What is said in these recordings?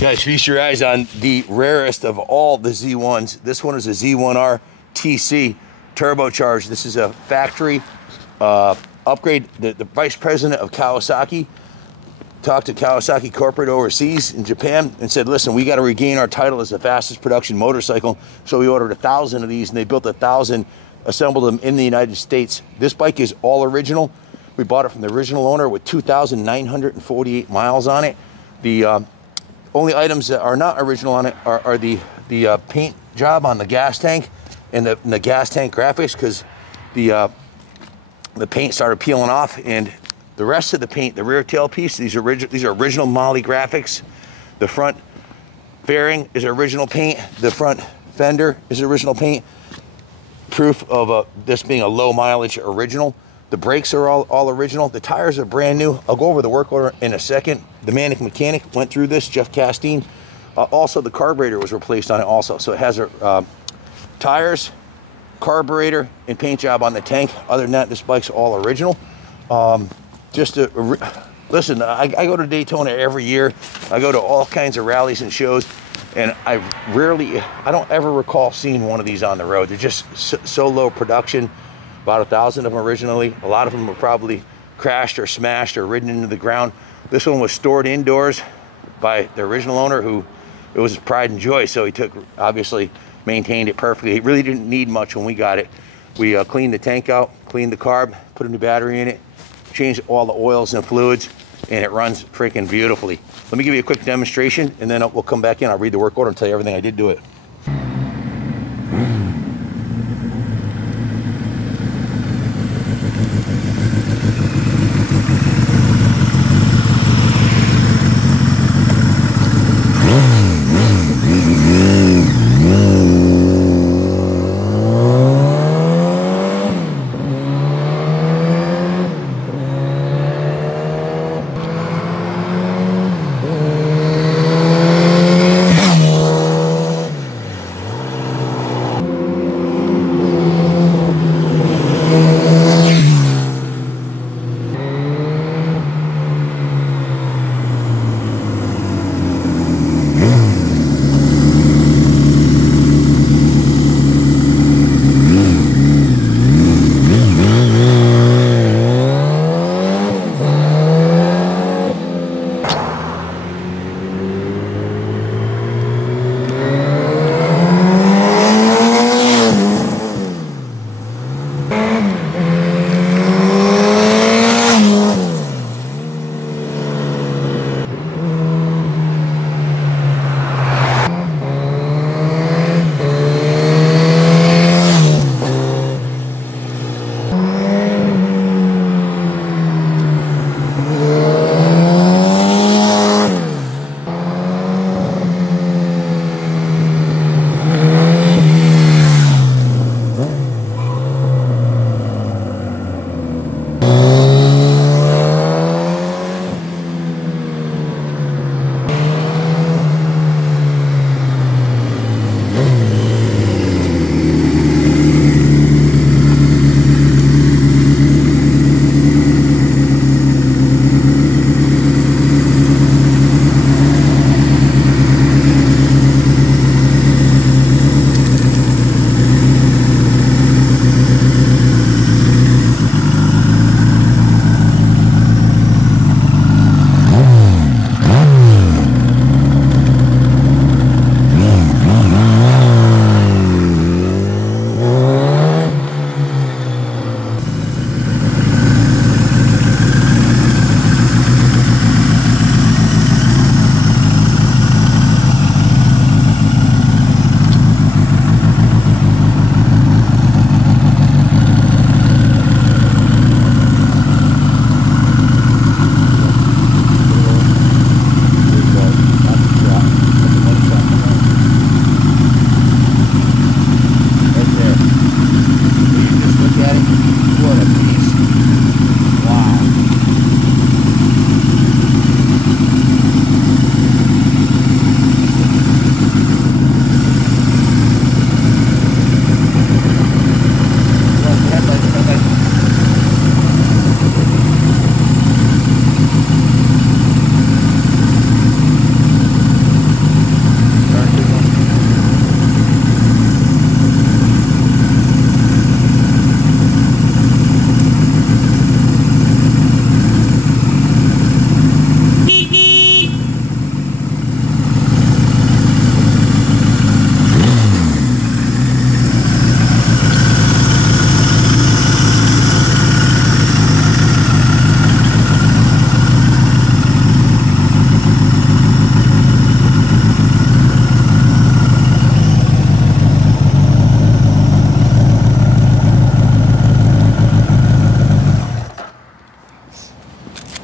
Guys, feast your eyes on the rarest of all the Z1s. This one is a Z1R-TC turbocharged. This is a factory upgrade. The vice president of Kawasaki talked to Kawasaki corporate overseas in Japan and said, listen, we got to regain our title as the fastest production motorcycle. So we ordered 1,000 of these, and they built 1,000, assembled them in the United States. This bike is all original. We bought it from the original owner with 2,948 miles on it. The only items that are not original on it are the paint job on the gas tank and the gas tank graphics, because the paint started peeling off, and the rest of the paint, the rear tail piece, these are original Moly graphics. The front fairing is original paint. The front fender is original paint. Proof of this being a low mileage original. The brakes are all original. The tires are brand new. I'll go over the work order in a second. The mechanic went through this, Jeff Castine. Also, the carburetor was replaced on it also. So it has tires, carburetor, and paint job on the tank. Other than that, this bike's all original. Listen, I go to Daytona every year. I go to all kinds of rallies and shows, and I don't ever recall seeing one of these on the road. They're just so low production. About 1,000 of them originally. A lot of them were probably crashed or smashed or ridden into the ground. This one was stored indoors by the original owner, who it was his pride and joy. So he obviously maintained it perfectly. He really didn't need much when we got it. We cleaned the tank out, cleaned the carb, put a new battery in it, changed all the oils and fluids, and it runs freaking beautifully. Let me give you a quick demonstration, and then we'll come back in. I'll read the work order and tell you everything I did to it.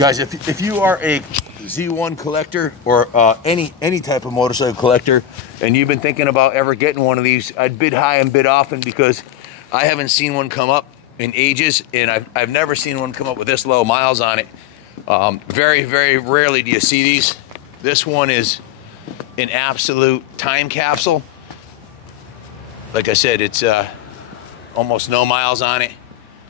Guys, if you are a Z1 collector or any type of motorcycle collector, and you've been thinking about ever getting one of these, I'd bid high and bid often, because I haven't seen one come up in ages, and I've never seen one come up with this low miles on it. Very, very rarely do you see these. This one is an absolute time capsule. Like I said, it's almost no miles on it.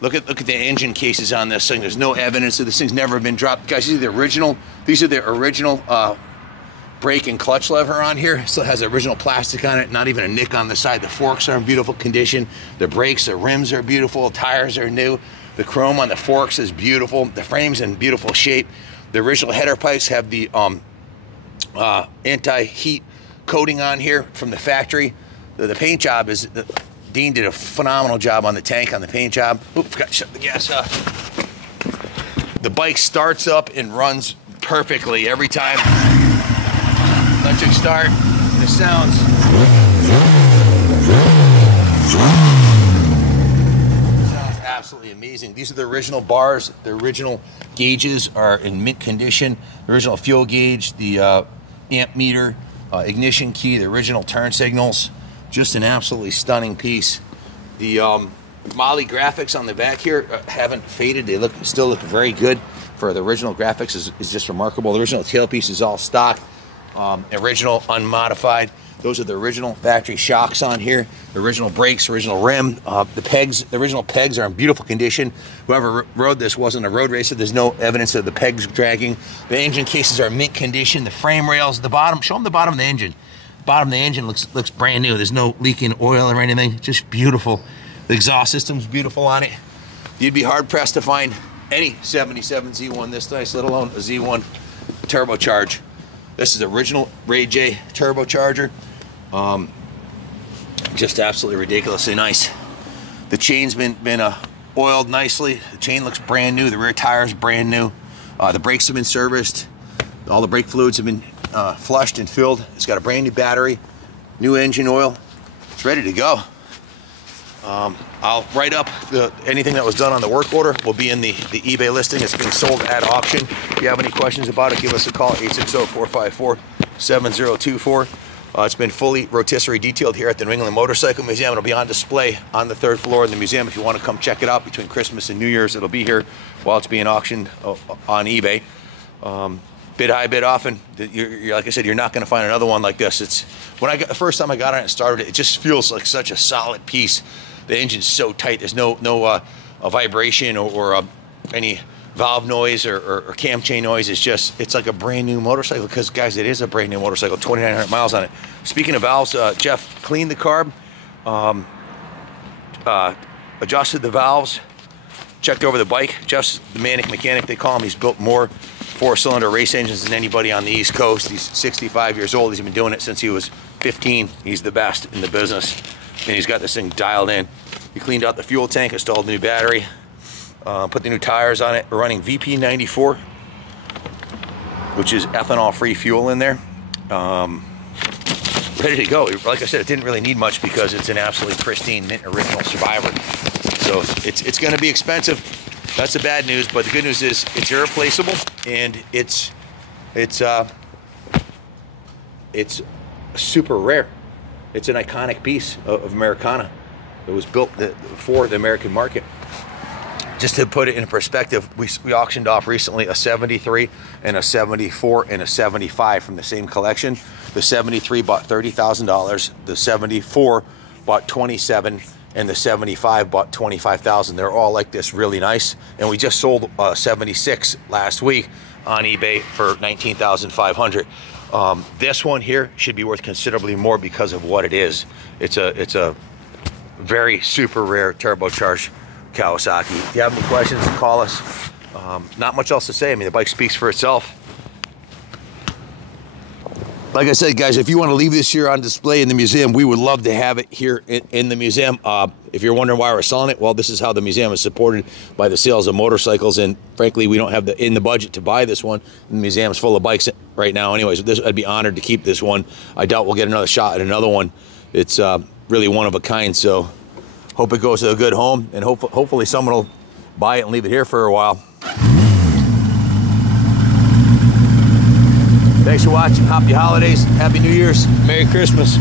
Look at the engine cases on this thing. There's no evidence that this thing's never been dropped. Guys, these are the original brake and clutch lever on here. It still has original plastic on it, not even a nick on the side. The forks are in beautiful condition. The brakes, the rims are beautiful. Tires are new. The chrome on the forks is beautiful. The frame's in beautiful shape. The original header pipes have the anti-heat coating on here from the factory. The paint job is... Dean did a phenomenal job on the tank, on the paint job. Oop, forgot to shut the gas off. The bike starts up and runs perfectly every time. Electric start, and it sounds absolutely amazing. These are the original bars. The original gauges are in mint condition. The original fuel gauge, the amp meter, ignition key, the original turn signals. Just an absolutely stunning piece. The Molly graphics on the back here haven't faded. They still look very good. For the original graphics is just remarkable. The original tailpiece is all stock, original, unmodified. Those are the original factory shocks on here. The original brakes, original rim. The original pegs are in beautiful condition. Whoever rode this wasn't a road racer. There's no evidence of the pegs dragging. The engine cases are mint condition. The frame rails, the bottom, show them the bottom of the engine. Bottom of the engine looks brand new. There's no leaking oil or anything. Just beautiful. The exhaust system's beautiful on it. You'd be hard pressed to find any 77 Z1 this nice, let alone a Z1 turbocharge. This is original Ray J turbocharger. Just absolutely ridiculously nice. The chain's been oiled nicely. The chain looks brand new. The rear tire's brand new. The brakes have been serviced. All the brake fluids have been flushed and filled. It's got a brand new battery, new engine oil. It's ready to go. I'll write up anything that was done on the work order will be in the eBay listing. It's being sold at auction. If you have any questions about it, give us a call, 860-454-7024. It's been fully rotisserie detailed here at the New England Motorcycle Museum. It'll be on display on the 3rd floor of the museum. If you want to come check it out between Christmas and New Year's, it'll be here while it's being auctioned on eBay. Bid high, bid often. You're like I said, you're not going to find another one like this. It's the first time I got on it and started it, it just feels like such a solid piece. The engine's so tight. There's no a vibration or any valve noise or cam chain noise. It's like a brand new motorcycle, because guys, it is a brand new motorcycle. 2,900 miles on it. Speaking of valves, Jeff cleaned the carb, adjusted the valves, checked over the bike. Jeff's the manic mechanic, they call him. He's built more 4-cylinder race engines than anybody on the East Coast. He's 65 years old. He's been doing it since he was 15. He's the best in the business, and he's got this thing dialed in. He cleaned out the fuel tank, installed a new battery, put the new tires on it. We're running VP94, which is ethanol-free fuel in there. Ready to go. Like I said, it didn't really need much because it's an absolutely pristine, mint original Survivor. So it's going to be expensive. That's the bad news, but the good news is it's irreplaceable, and it's super rare. It's an iconic piece of Americana. It was built for the American market. Just to put it in perspective, we auctioned off recently a 73 and a 74 and a 75 from the same collection. The 73 bought $30,000. The 74 bought $27,000. And the 75 bought $25,000. They're all like this, really nice. And we just sold a 76 last week on eBay for $19,500. This one here should be worth considerably more because of what it is. It's a very super rare turbocharged Kawasaki. If you have any questions, call us. Not much else to say. I mean, the bike speaks for itself. Like I said, guys, if you want to leave this here on display in the museum, we would love to have it here in the museum. If you're wondering why we're selling it, well, this is how the museum is supported, by the sales of motorcycles. And frankly, we don't have the budget to buy this one. The museum's full of bikes right now. Anyways, I'd be honored to keep this one. I doubt we'll get another shot at another one. It's really one of a kind. So hope it goes to a good home, and hopefully someone will buy it and leave it here for a while. Thanks for watching. Happy holidays. Happy New Year's. Merry Christmas.